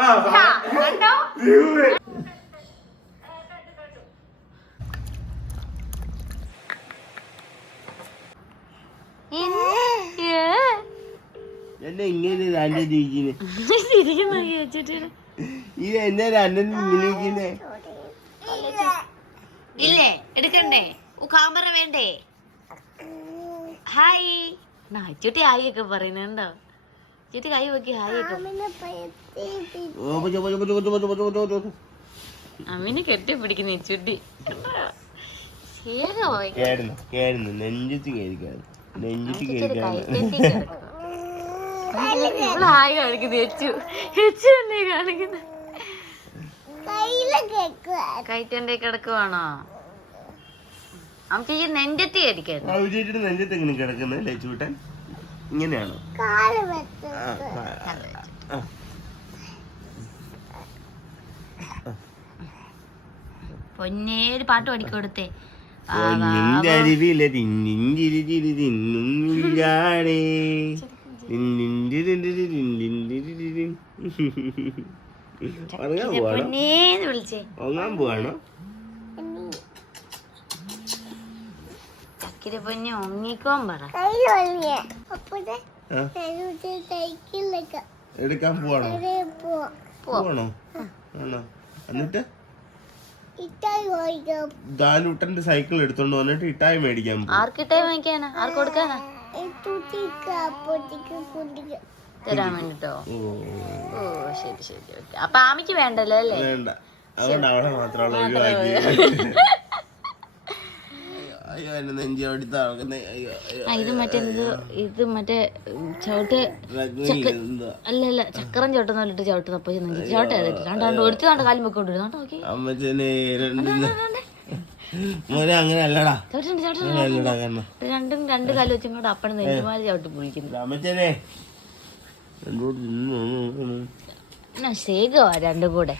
കണ്ടോ? എന്നെ ഇങ്ങനെ ഇത് എന്നെ രണ്ടെണ്ണം ഇല്ലേ എടുക്കണ്ടേ? ക്യാമറ വേണ്ടേ? ഹായ് ചുട്ടി ഹായ് ഒക്കെ പറയുന്നുണ്ടോ? ചുട്ടി കൈ നോക്കി ഹായ് ഒക്കെ. അമ്മീനെ കെട്ടി പിടിക്കുന്ന ചുട്ടി ഹായ് കാണിക്കുന്ന കാണിക്കുന്ന കൈറ്റന്റെ കിടക്കുവാണോ? അമ്മക്ക് നെഞ്ചത്തി അടിക്കാൻ നെഞ്ചത്ത് എങ്ങനെ കിടക്കുന്നത് ലച്ചുട്ടൻ? ഇങ്ങനെയാണോ? പൊന്നേര് പാട്ട് പഠിക്കൊടുത്തേ. അരിവില്ല തിന്നിഞ്ചിരിച്ചിരിച്ചിന്നുമില്ലാടേ ഉറങ്ങാൻ പോവാണോ? ചക്കിരി പൊന്നെ ഉറങ്ങിക്കോൻ പറ. എടുക്കാൻ പോവാണോ? പോവാണോ? ആണോ? എന്നിട്ട് ദാലൂട്ടന്റെ സൈക്കിൾ എടുത്തോണ്ട് വന്നിട്ട് ഇട്ടായി മേടിക്കാൻ പോകും. ആർക്ക് ഇട്ടായി വാങ്ങിക്കാനാ? ആർക്ക് കൊടുക്കാനാ? തരാൻ വേണ്ടിട്ടോ? ഓ ശരി ശരി ഓക്കെ. അപ്പൊ ആമിക്ക് വേണ്ടല്ലോ അല്ലേ? വേണ്ട, അതുകൊണ്ട് അവളെ മാത്രമുള്ള ഒഴിവാക്കി. അയ്യോ എന്നെ നെഞ്ചി അവിടുത്തെ ഇത് മറ്റേ ഇത് മറ്റേ ചവിട്ട് അല്ലല്ല ചക്രം ചവിട്ടുന്ന പോലിട്ട് ചവിട്ടുന്നപ്പോ ചവിട്ട് എടുത്താണ്ട് കാലും വെക്കൊണ്ടിരുന്നു. അങ്ങനെ അല്ലടാ, രണ്ടും രണ്ട് കാലം വെച്ചും കൂടെ അപ്പഴ നെല്ലുമാല ചവിട്ടി പൊളിക്കുന്നു. സേകവാ രണ്ടും കൂടെ.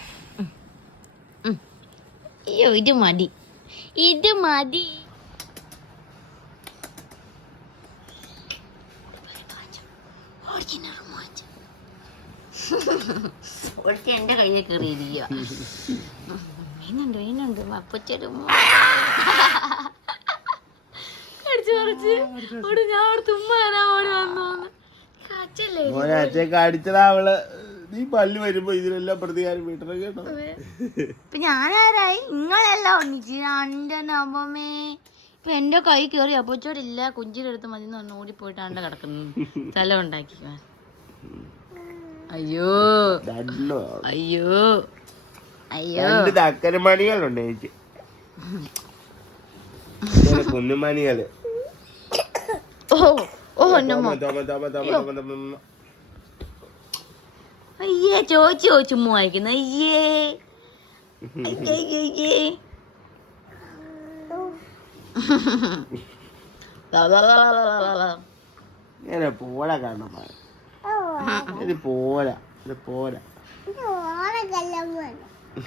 അയ്യോ ഇത് മതി, ഇത് മതി. എന്റെ കയ്യിൽ കയറിയിരിക്കുക. വേനുണ്ട് അപ്പച്ചേരും കടിച്ചു പറിച്ച് ഞാൻ അവിടെ തുമ്മ ഓടി വന്നോന്ന് അടിച്ചടാ അവള്. നീ പല്ല് വരുമ്പോ ഇതിനെല്ലാം പ്രതികാരം വീട്ടണം കേട്ടോ. ഇപ്പൊ ഞാനാരായി? നിങ്ങളെല്ലാം ഒന്നിച്ച് എന്റെ നവമേ. ഇപ്പൊ എന്റെ കൈ കയറി അപ്പോച്ചോടില്ല കുഞ്ചിലെടുത്ത് മതി എന്ന് പറഞ്ഞ് ഓടിപ്പോയിട്ടാണ്ട് കിടക്കുന്നു. സ്ഥലം ഉണ്ടാക്കി. അയ്യോ അയ്യോ അയ്യോ അക്കരമണികളുണ്ട് എനിക്ക്, കുഞ്ഞുമണികള്. അയ്യേ ചോദിച്ചു ചുമ്മാ വായിക്കുന്ന. അയ്യേ അയ്യേ പോരാ കാണാൻ ഇത് പോരാ, ഇത് പോരാ.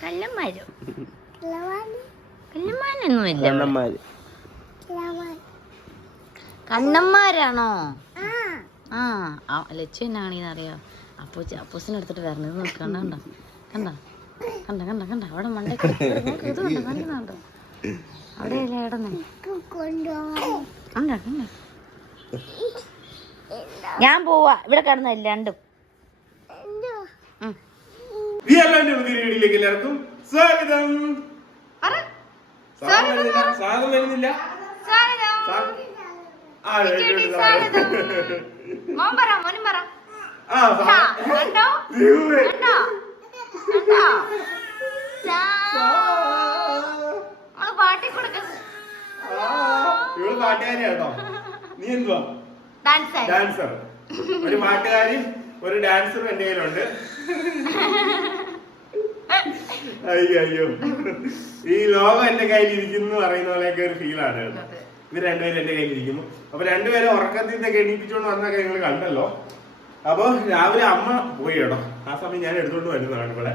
കല്ലന്മാരോ? കല്ലന്മാരൊന്നുമില്ല. കണ്ണന്മാരാണോ? ആ ലച്ചു എന്നാണെന്ന് അറിയാം. അപ്പൂസിനെ എടുത്തിട്ട് വരണത് നോക്കണ്ട. കണ്ട കണ്ട കണ്ട കണ്ട കണ്ട അവിടെ മണ്ടയ്ക്ക് ഇത് കണ്ടോ? കണ്ടോ അവിടെയല്ലേ ഇടന്നെ? കണ്ട കണ്ട ഞാൻ പോവാ. ഇവിടെ കിടന്നില്ല രണ്ടും. എല്ലാവർക്കും സ്വാഗതം. സ്വാഗതം വരുന്നില്ല. ഇവള് പാട്ടുകാരിയാട്ടോ. നീ എന്തുവാ? ഡാൻസർ. ഒരു പാട്ടുകാരി ഒരു ഡാൻസറും എന്റെ കയ്യിലുണ്ട്. അയ്യോ അയ്യോ, ഈ ലോകം എന്റെ കയ്യിൽ ഇരിക്കുന്നു പറയുന്ന പോലെയൊക്കെ ഒരു ഫീലാണ്. ഇത് രണ്ടുപേരും എന്റെ കയ്യിൽ ഇരിക്കുന്നു. അപ്പൊ രണ്ടുപേരും ഉറക്കത്തിൽ നിന്നൊക്കെ എണീപ്പിച്ചോണ്ട് വന്നൊക്കെ നിങ്ങൾ കണ്ടല്ലോ. അപ്പൊ രാവിലെ അമ്മ പോയി കേട്ടോ. ആ സമയം ഞാൻ എടുത്തോണ്ട് വരുന്നതാണ്. ഇവിടെ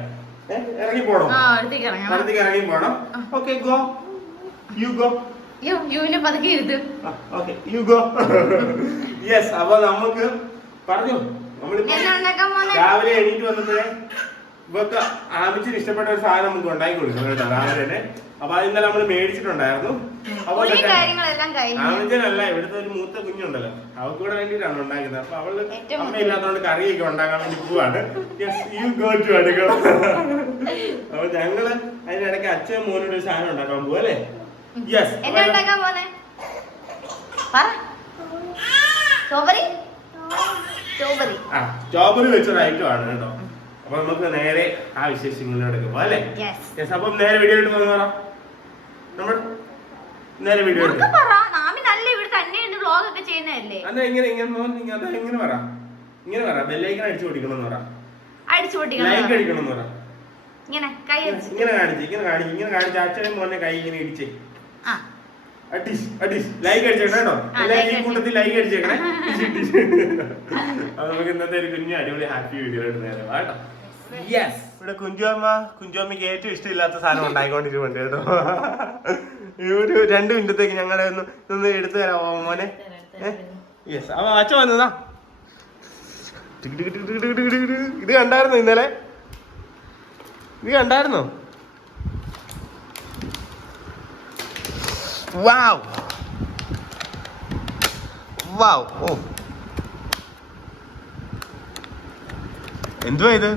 ഇറങ്ങി പോണോ? അടുത്തേക്ക് ഇറങ്ങി പോണം. Okay go, you go. Yes. അപ്പൊ നമുക്ക് പറഞ്ഞു, നമ്മളിപ്പോ രാവിലെ എണീറ്റ് വന്നപ്പോഴേ ഇവർക്ക് ആമിച്ചിന് ഇഷ്ടപ്പെട്ട ഒരു സാധനം നമുക്ക് ഉണ്ടാക്കി കൊടുക്കണം കേട്ടോ രാവിലെ തന്നെ. അപ്പൊ അത് ഇന്നലെ നമ്മള് മേടിച്ചിട്ടുണ്ടായിരുന്നു. അപ്പൊ ആമിച്ചനല്ല, ഇവിടുത്തെ ഒരു മൂത്ത കുഞ്ഞുണ്ടല്ലോ, അവൾക്ക് കൂടെ വേണ്ടിയിട്ടാണ് ഉണ്ടാക്കുന്നത്. അപ്പൊ അവള് അമ്മയില്ലാത്തതുകൊണ്ട് കറിയൊക്കെ ഉണ്ടാക്കാൻ വേണ്ടി പോവാണ്. അടുക്കള. അപ്പൊ ഞങ്ങള് അതിനിടയ്ക്ക് അച്ഛൻ മോനോട് ഒരു സാധനം ഉണ്ടാക്കാൻ പോവാ അല്ലേ? യെസ്. സ്ട്രോബെറി വെച്ചൊരു ഐറ്റം ആണ് കേട്ടോ. അപ്പൊ നമുക്ക് നേരെ ആ വിശേഷങ്ങളിലോടൊക്കെ പോവാം അല്ലേ? അപ്പം നേരെ വീഡിയോ ഇട്ട് പോകാം. നമ്മൾ നേരെ വീഡിയോ ഇങ്ങനെ പറ. ഇങ്ങനെ പറ, ബെല്ലൈക്കൺ അടിച്ചു പൊട്ടിക്കണമെന്ന് പറ, ലൈക്ക് അടിക്കണമെന്ന് പറ. ഇങ്ങനെ കാണിച്ച് ഇങ്ങനെ കാണിച്ച് അച്ഛനും മോനെ കൈ ഇങ്ങനെ ഇടിച്ചേ. ലൈക്ക് അടിച്ചേക്കണം കേട്ടോ. എല്ലാവരും ഈ കൂട്ടത്തിൽ ലൈക്ക് അടിച്ചേക്കണേ. അപ്പൊ നമുക്ക് ഇന്നത്തെ ഒരു കുഞ്ഞു അടിപൊളി ഹാപ്പി വീഡിയോ ഇട്ട് നേരെ കേട്ടോ. യെസ്. ഇവിടെ കുഞ്ചുമ്മക്ക് ഏറ്റവും ഇഷ്ടമില്ലാത്ത സാധനം ഉണ്ടായിക്കൊണ്ടിരിക്കുന്നുണ്ട് കേട്ടോ. ഒരു 2 മിനിറ്റത്തേക്ക് ഞങ്ങളെ ഒന്ന് എടുത്തു തരാമോ മോനെ? യെസ്. അപ്പൊ അച്ഛൻ വന്നതാ. ഇത് കണ്ടായിരുന്നോ ഇന്നലെ? ഇത് കണ്ടായിരുന്നോ? വാവ് വാവ്. ഓ എന്തുവാ ഇത്?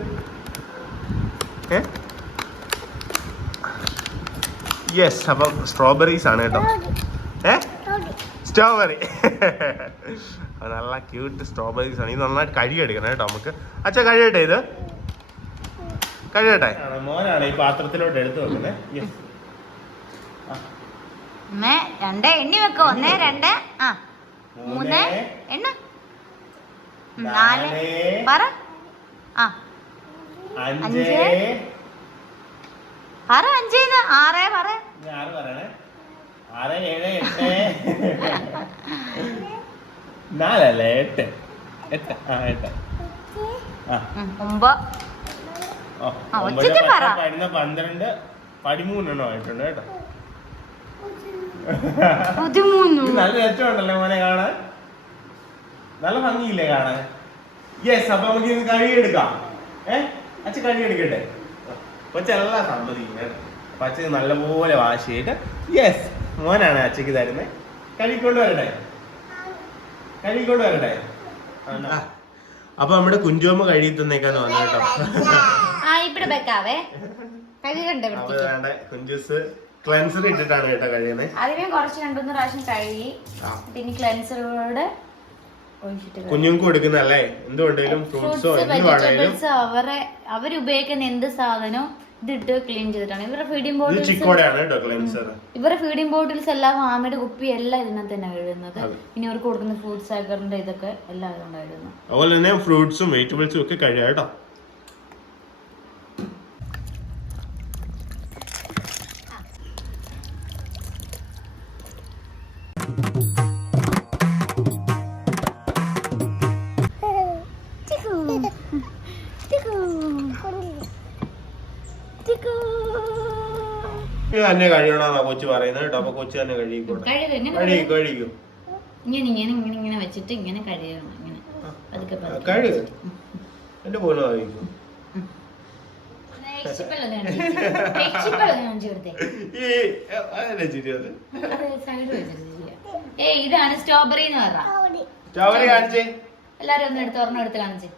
യെസ്. അപ്പം സ്ട്രോബെറീസ് ആണ് കേട്ടോ. സ്ട്രോബെറി. നല്ല ക്യൂട്ട് സ്ട്രോബെറീസ് ആണ്. ഇത് നന്നായിട്ട് കഴുകിയെടുക്കണം കേട്ടോ നമുക്ക്. അച്ഛാ കഴിയട്ടെ, ഇത് കഴിയട്ടെ. മോനാണ് ഈ പാത്രത്തിലോട്ട് എടുത്തു വെക്കുന്നത്. യെസ്. 2 എണ്ണി വെക്കോ. 1 2 3 എണ്ണ 4 പറ. 5 പറ. 5 6 പറ. 6 പറയണേ. 6 7 8 4 അല്ലേ 8 8 9 12 13 ആയിട്ടുണ്ട് കേട്ടോ. നല്ല രസമുണ്ടല്ലേ മോനെ കാണാൻ? നല്ല ഭംഗിയില്ലേ കാണാൻ? യെസ്. അപ്പൊ നമുക്ക് ഇത് കഴുകിയെടുക്കാം. അച്ഛൻ കഴുകിയെടുക്കട്ടെ. കൊച്ചെല്ലാം സമ്മതിക്കും കേട്ടോ. അപ്പൊ അച്ഛൻ നല്ലപോലെ വാഷ് ചെയ്തിട്ട് യെസ് മോനാണ് അച്ഛക്ക് തരുന്നത്. കഴുകിക്കൊണ്ട് വരട്ടെ. അപ്പൊ നമ്മുടെ കുഞ്ചുമ്മ കഴുകി തന്നേക്കാന്ന് വന്നു കേട്ടോ. കുഞ്ചുസ് ക്ലെൻസർ ഇട്ടിട്ടാണ് കേട്ടോ കഴിയുന്നത്. അതിനെ കുറച്ച് 2-3 പ്രാവശ്യം കഴുകി പിന്നെ ക്ലെൻസറോട് കുഞ്ഞുങ്ങൾക്ക് കൊടുക്കുന്നല്ലേ എന്തുകൊണ്ടെങ്കിലും ഫ്രൂട്ട്സോ വെജിറ്റബിൾസ് അവരുപയോഗിക്കുന്ന എന്ത് സാധനവും ഇതിട്ട് ക്ലീൻ ചെയ്തിട്ടാണ്. ഇവരുടെ ഫീഡിംഗ് ബോട്ടിൽസ് എല്ലാം ഫാമിയുടെ കുപ്പി എല്ലാം ഇതിനകത്ത് തന്നെ എഴുതുന്നത്. ഇനി അവർക്ക് കൊടുക്കുന്ന ഫ്രൂട്ട്സ് ആക്കറിന്റെ ഇതൊക്കെ എല്ലാം അതുകൊണ്ടായിരുന്നു. അതുപോലെ തന്നെ ഫ്രൂട്ട്സും വെജിറ്റബിൾസും ഒക്കെ കഴിയാം കേട്ടോ. തന്നെ കഴിയണമെന്നാ കൊച്ചു പറയുന്നത് കേട്ടോ. അപ്പൊ കൊച്ചു തന്നെ കഴിക്കും. ഇങ്ങനെ വെച്ചിട്ട് ഇങ്ങനെ കഴിയണം. കഴുക എന്റെ പോലെ കഴിക്കും. ഇതാണ് സ്ട്രോബെറി എന്ന് പറഞ്ഞ. സ്ട്രോബെറി കാണിച്ചേ എല്ലാരും ഒന്ന് എടുത്ത് ഒരെണ്ണം എടുത്ത് കാണിച്ചേ.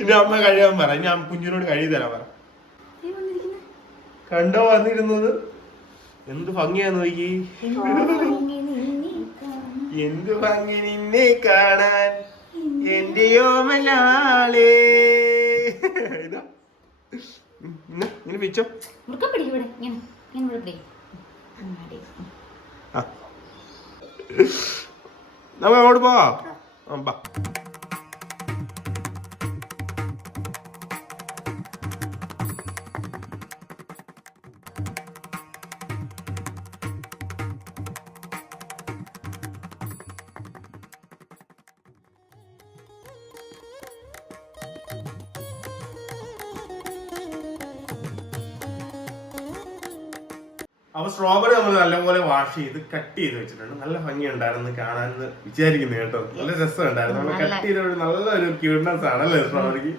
ഇനി അമ്മ കഴിയാൻ പറ. ഇനി കുഞ്ഞിനോട് കഴുകി തരാൻ പറ. കണ്ടോ വന്നിരുന്നത്? എന്ത് ഭംഗിയാന്ന് നോക്കി. എന്ത് ഭംഗി നിന്നെ കാണാൻ എന്റെയോ മലാളേ. ഇതാ ഇങ്ങനെ പിടിച്ചോ. നമുക്ക് അങ്ങോട്ട് പോവാം. അപ്പൊ സ്ട്രോബെറി നമ്മൾ നല്ലപോലെ വാഷ് ചെയ്ത് കട്ട് ചെയ്ത് വെച്ചിട്ടുണ്ട്. നല്ല ഭംഗി ഉണ്ടായിരുന്നു കാണാനെന്ന് വിചാരിക്കുന്നു കേട്ടോ. നല്ല രസം ഉണ്ടായിരുന്നു. നമ്മൾ കട്ട് ചെയ്ത നല്ലൊരു ക്യൂട്ട്നെസ് ആണല്ലേ സ്ട്രോബെറിക്ക്.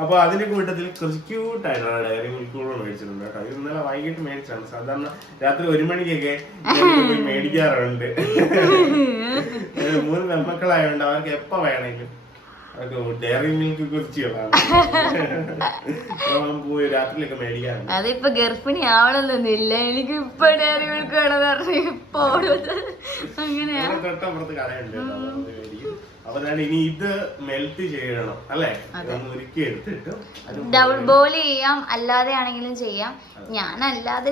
അപ്പൊ അതിന്റെ കൂട്ടത്തിൽ കുറച്ച് ക്യൂട്ടായിട്ടുള്ള ഡയറി മിൽക്ക് കൂടെ മേടിച്ചിട്ടുണ്ട് കേട്ടോ. ഇത് ഇന്നലെ വൈകിട്ട് മേടിച്ചാണ്. സാധാരണ രാത്രി 1 മണിക്കൊക്കെ മേടിക്കാറുണ്ട്. 3 പെൺമക്കളായതുകൊണ്ട് അവർക്ക് എപ്പോ വേണമെങ്കിലും ഡയറി മിൽക്ക് കുറിച്ചുകളാണ് പോയി രാത്രിയിലൊക്കെ മേടിക്കാറുണ്ട്. അതിപ്പോ ഗർഭിണി ആവണമെന്നൊന്നുമില്ല, എനിക്ക് ഇപ്പൊ ഡയറി മിൽക്ക് വേണമെന്ന് പറഞ്ഞു ഇപ്പൊ അങ്ങനെയാ. തൊട്ടപ്പുറത്ത് കടയുണ്ട്. അപ്പൊ ഇനി ഇത് മെൽറ്റ് ചെയ്യണം അല്ലേ? ഉരുക്കി എടുത്തിട്ട് ഡബിൾ ബോയിൽ ചെയ്യാം, അല്ലാതെ ആണെങ്കിലും ചെയ്യാം. ഞാൻ അല്ലാതെ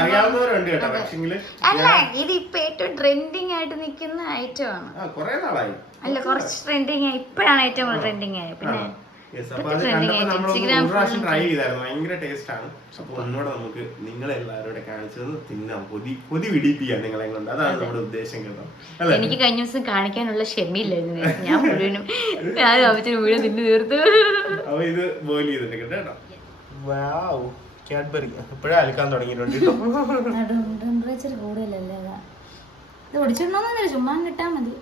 അറിയാവുന്നവരുണ്ട് കേട്ടോ. പക്ഷെങ്കില് അല്ല, ഇത് ഇപ്പൊ ഏറ്റവും ട്രെൻഡിങ് ആയിട്ട് നിൽക്കുന്ന ഐറ്റം ആണ്. കൊറേ നാളായി അല്ല, കുറച്ച് ട്രെൻഡിങ് ആയി, ഇപ്പോഴാണ് ഏറ്റവും കൂടുതൽ ട്രെൻഡിങ് ആയത്. പിന്നെ ട്രൈ ചെയ്തായിരുന്നു. ഭയങ്കര ടേസ്റ്റ് ആണ്. അപ്പൊ ഒന്നുകൂടെ നമുക്ക് നിങ്ങളെല്ലാവരും കാണിച്ചത് തിന്നാം, കൊതി പിടിപ്പിക്കാം നിങ്ങളെ കൊണ്ട്. അതാണ് നമ്മുടെ ഉദ്ദേശം കേട്ടോ. എനിക്ക് കഴിഞ്ഞ ദിവസം കാണിക്കാനുള്ള ക്ഷമയില്ലായിരുന്നു. ഞാൻ മുഴുവനും മുഴുവൻ തിന്നു തീർത്തു. അപ്പൊ ഇത് ബോയിൽ ചെയ്തിട്ട് കേട്ടോ. വാവ്, കാഡ്ബറി ഇപ്പോഴേ അലക്കാൻ തുടങ്ങിയിട്ടുണ്ട്. ടെമ്പറേച്ചർ കൂടുതലല്ലേ, അതാ ഇത് ഒടിച്ചിടണമെന്നില്ല, ചുമ്മാ കിട്ടാൻ മതി.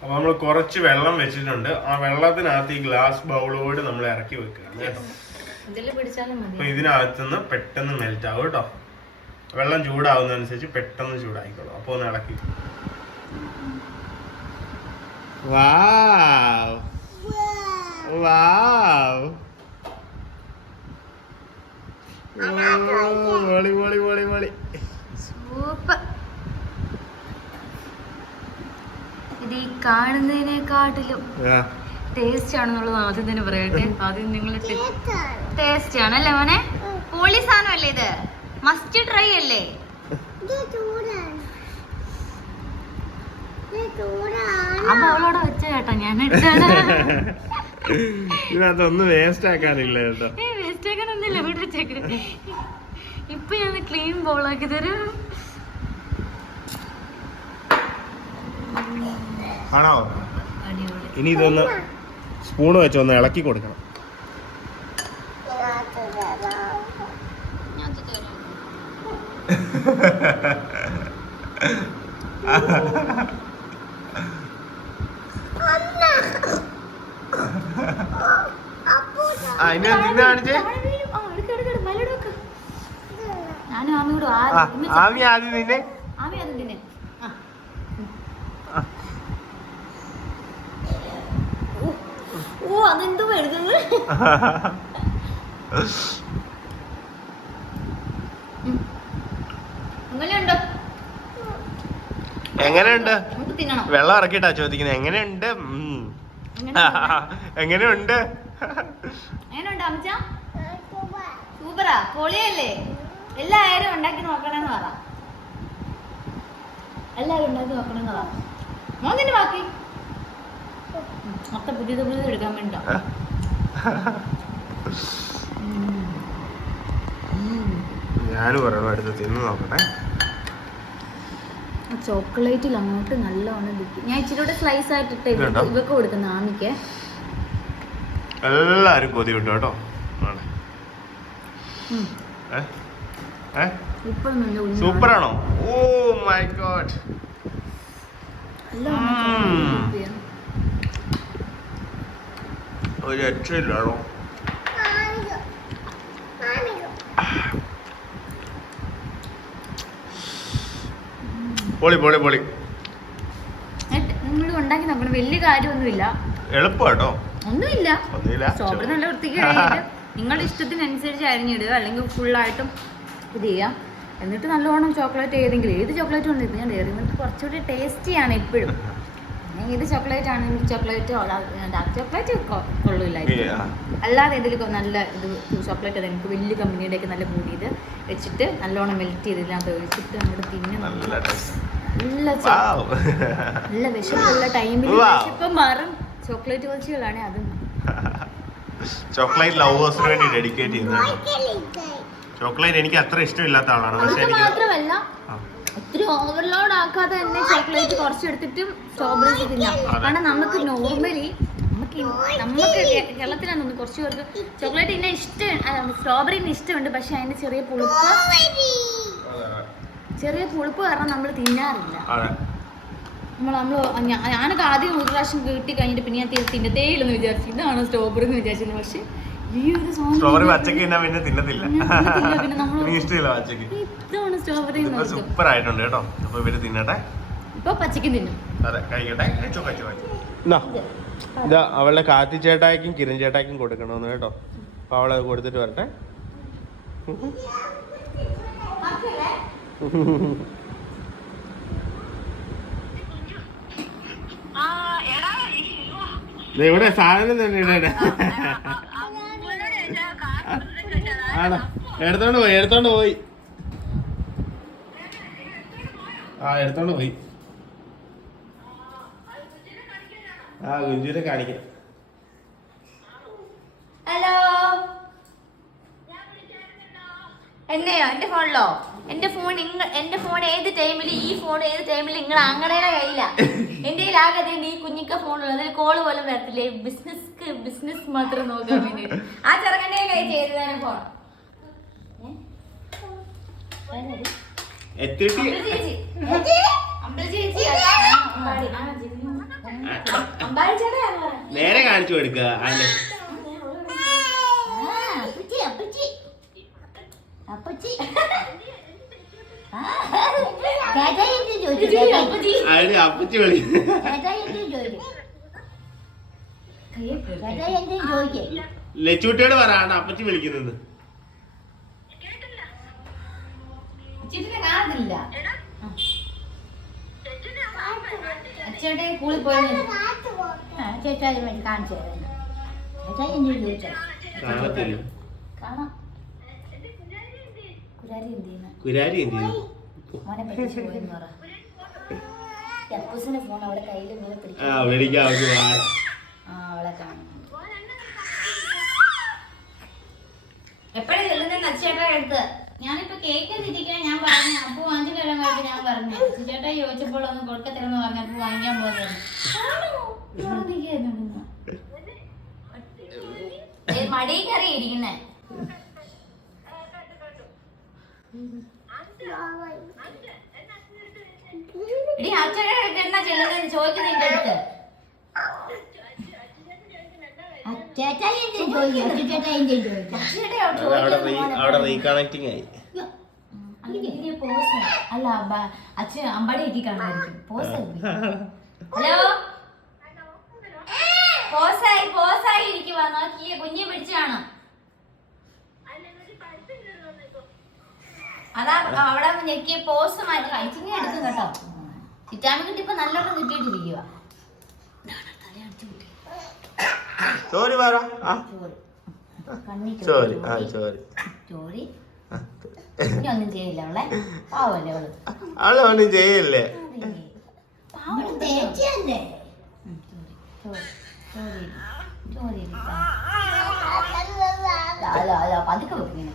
അപ്പൊ നമ്മൾ കുറച്ച് വെള്ളം വെച്ചിട്ടുണ്ട്. ആ വെള്ളത്തിനകത്ത് ഈ ഗ്ലാസ് ബൗളോട് നമ്മൾ ഇറക്കി വെക്കുകയാണ് കേട്ടോ. അപ്പൊ ഇതിനകത്തുനിന്ന് പെട്ടെന്ന് മെൽറ്റ് ആവും കേട്ടോ. വെള്ളം ചൂടാവുന്നതനുസരിച്ച് പെട്ടെന്ന് ചൂടായിക്കോളും. അപ്പൊ ഒന്ന് ഇളക്കി. വാവ് വാവ്, പൊളി പൊളി പൊളി പൊളി, സൂപ്പർ. ഇത് ഈ കാണുന്നതിനെക്കാട്ടിലും ടേസ്റ്റ് ആണെന്നുള്ളത് ആദ്യം തന്നെ പറയട്ടെ. ആദ്യം നിങ്ങൾ ടേസ്റ്റ് ആണല്ലേ മോനെ? പൊളി സാധനം അല്ലേ ഇത്? മസ്റ്റ് ട്രൈ അല്ലേ? അപ്പൊ അവളോടെ വെച്ച കേട്ടോ, ഞാൻ ഇതിനകത്തൊന്നും വേസ്റ്റ് ആക്കാനില്ല കേട്ടോ. വേസ്റ്റ് ആക്കാനൊന്നുമില്ല, ഇവിടെ വെച്ചേക്ക. ഇപ്പൊ ഞാൻ ക്ലീൻ ബോളാക്കി തരും. ആണോ? ഇനി ഇതൊന്ന് സ്പൂണ് വെച്ച് ഒന്ന് ഇളക്കി കൊടുക്കണം. ആമി ആദ്യം നിന്നെ. ഓ, അതെന്തോ എഴുതുന്നത്. എങ്ങനെയുണ്ട്? വെള്ളം ഇറക്കിട്ടാ ചോദിക്കുന്നത്. എങ്ങനെയുണ്ട്? എങ്ങനെയുണ്ട്? സൂപ്പറാ, പൊളിയല്ലേ? എല്ലാവരും ഉണ്ടാക്കി നോക്കണമെന്ന് പറ. എല്ലാവരും ഉണ്ടാക്കി നോക്കണമെന്ന് പറ. മോനെ ബാക്കി മൊത്തം പുതിയത് എടുക്കാൻ വേണ്ടോ? ഞാനും പറയണോ, അടുത്ത് തിന്ന് നോക്കട്ടെ. ചോക്ലേറ്റിൽ അങ്ങോട്ട് നല്ലോണം ദിക്കി. ഞാൻ ഇച്ചിരി കൂടെ സ്ലൈസ് ആയിട്ടിട്ട് ഇവക്ക് കൊടുക്കുന്ന ആമിക്ക്. എല്ലാരും കൊതി കിട്ടും കേട്ടോ. സൂപ്പറാണോ? ഓ മൈ ഗോഡ്, ഒരു രക്ഷയില്ലാണോ? പൊളി പൊളി പൊളി. നിങ്ങൾ ഉണ്ടാക്കി നോക്കണം, വലിയ കാര്യമൊന്നുമില്ല, എളുപ്പാട്ടോ. ഒന്നുമില്ല. സ്ട്രോബെറി നല്ല വൃത്തിക്ക് കഴിഞ്ഞിട്ട് നിങ്ങളുടെ ഇഷ്ടത്തിനനുസരിച്ച് അരിഞ്ഞിടുക, അല്ലെങ്കിൽ ഫുള്ളായിട്ടും ഇത് ചെയ്യാം. എന്നിട്ട് നല്ലോണം ചോക്ലേറ്റ് ഏതെങ്കിലും ഏത് ചോക്ലേറ്റ് ഉണ്ട്. ഇത് ഞാൻ ഡയറി മിൽക്ക് കുറച്ചുകൂടി ടേസ്റ്റിയാണ് എപ്പോഴും. ഏത് ചോക്ലേറ്റ് ആണെങ്കിൽ ചോക്ലേറ്റ് ഡാർക്ക് ചോക്ലേറ്റ് കൊള്ളില്ലായിരിക്കും. അല്ലാതെ ഇതിൽ നല്ല ഇത് ചോക്ലേറ്റ് നിങ്ങൾക്ക് വലിയ കമ്പനിയുടെയൊക്കെ നല്ല കൂടി ഇത് വെച്ചിട്ട് നല്ലോണം മെൽറ്റ് ചെയ്തില്ലാത്ത ഒഴിച്ചിട്ട് അങ്ങോട്ട് തിന്നെ നല്ല വിശപ്പുള്ള ടൈമിൽ വിശപ്പം മാറും. ചോക്ലേറ്റ് കൊച്ചികളാണ് അതും. ചോക്ലേറ്റ് ലവേഴ്സിന് വേണ്ടി ഡെഡിക്കേറ്റ് ചെയ്യുന്നതാണ്. ചോക്ലേറ്റ് എനിക്ക് അത്ര ഇഷ്ടമില്ലാത്ത ആളാണ്. പക്ഷേ എനിക്ക് മാത്രമല്ല ഒത്തിരി ഓവർലോഡ് ആക്കാതെ തന്നെ ചോക്ലേറ്റ് കുറച്ചെടുത്തിട്ടും സ്ട്രോബെറി തിന്നാം. കാരണം നമുക്ക് നോർമലി നമുക്ക് നമുക്ക് കേരളത്തിലാന്ന് തോന്നുന്നു കുറച്ച് പേർക്ക് ചോക്ലേറ്റ് ഇന്നെ ഇഷ്ടം, സ്ട്രോബെറി ഇഷ്ടമുണ്ട്. പക്ഷെ അതിന്റെ ചെറിയ പുളിപ്പ് കാരണം നമ്മൾ തിന്നാറില്ല. ഞാനൊക്കെ ആദ്യം ഒരു പ്രാവശ്യം കിട്ടി കഴിഞ്ഞിട്ട് പിന്നെ ഞാൻ തിന്നത്തേയില്ലെന്ന് വിചാരിച്ചു. ഇതാണ് സ്ട്രോബെറി എന്ന് വിചാരിച്ചത്. പക്ഷെ ഇതാണ് സ്ട്രോബെറി. സൂപ്പർ ആയിട്ടുണ്ട് കേട്ടോ. അപ്പൊ ഇവര് തിന്നട്ടെ. ഇപ്പൊ പച്ചക്കും തിന്നും. ഇതാ അവളുടെ കാത്തി ചേട്ടായിക്കും കിരൺ ചേട്ടായിക്കും കൊടുക്കണമെന്ന് കേട്ടോ. അപ്പൊ അവളെ കൊടുത്തിട്ട് വരട്ടെ. എവിടെ സാധനം തന്നെ ഇടേ? ആണോ? എടുത്തോണ്ട് പോയി എടുത്തോണ്ട് പോയി. ഗുഞ്ചുവിനെ കാണിക്കാം. ഹലോ, എന്നെയോ? എന്റെ ഫോണിലോ? എന്റെ ഫോൺ ഏത് ടൈമിൽ, ഈ ഫോൺ ഏത് ടൈമിൽ നിങ്ങൾ അങ്ങടയുടെ കയ്യില. എന്റെ കയ്യിലാകെ ഈ കുഞ്ഞിക്ക ഫോണുള്ളൂ. അതിൽ കോള് പോലും വരത്തില്ലേ. ബിസിനസ് മാത്രം നോക്കാൻ വേണ്ടിട്ട് ആ ചെറുക്കൻ്റെ ചെയ്തു ഫോൺ. നേരെ കാണിച്ചു കൊടുക്ക. അപ്പച്ചി വിളി. ലച്ചൂട്ടിയോട് പറയാണ് അപ്പച്ചി വിളിക്കുന്നത്. കുരാരി എന്ത് ചെയ്യുന്നു? ഫോൺ അവളെ കയ്യിൽ ഇങ്ങനെ പിടിക്കും. എപ്പോഴും ചെല്ലുന്ന ചേട്ടാ എടുത്ത് ഞാനിപ്പോ കേക്ക് തിരിക്കാൻ ഞാൻ പറഞ്ഞു. അപ്പൊ 5 കൊല്ലം കഴിഞ്ഞ് ഞാൻ പറഞ്ഞു ചേട്ടാ ചോദിച്ചപ്പോൾ ഒന്ന് കൊടുക്കത്തില്ലെന്ന് പറഞ്ഞപ്പോ വാങ്ങിക്കാൻ പോകുന്നത്. മടി കറി ഇരിക്കുന്നേ. ഇനി അച്ഛനെ എന്നാ ചെല്ലുന്നത് ചോദിക്കുന്ന എന്റെ അടുത്ത്. അല്ല അച്ഛൻ അമ്പാടി എത്തി കാണാമായിരിക്കും. ഹലോ, പോസായി ഇരിക്കുവാ. നോക്കിയേ കുഞ്ഞെ പിടിച്ചാണോ? അതാ അവിടെ ഞെക്കിയ പോസ് മാറ്റി കഴിച്ചിങ്ങനെ എടുക്കും കേട്ടോ. ചിറ്റാമി കിട്ടി ഇപ്പൊ നല്ലോണം കിട്ടിയിട്ടിരിക്കുക. ചോരി ഒന്നും ചെയ്യില്ല അവളെ. പാവല്ലേ അവള്? അവളൊന്നും ചെയ്യല്ലേ. പതുക്കെ വെക്കും.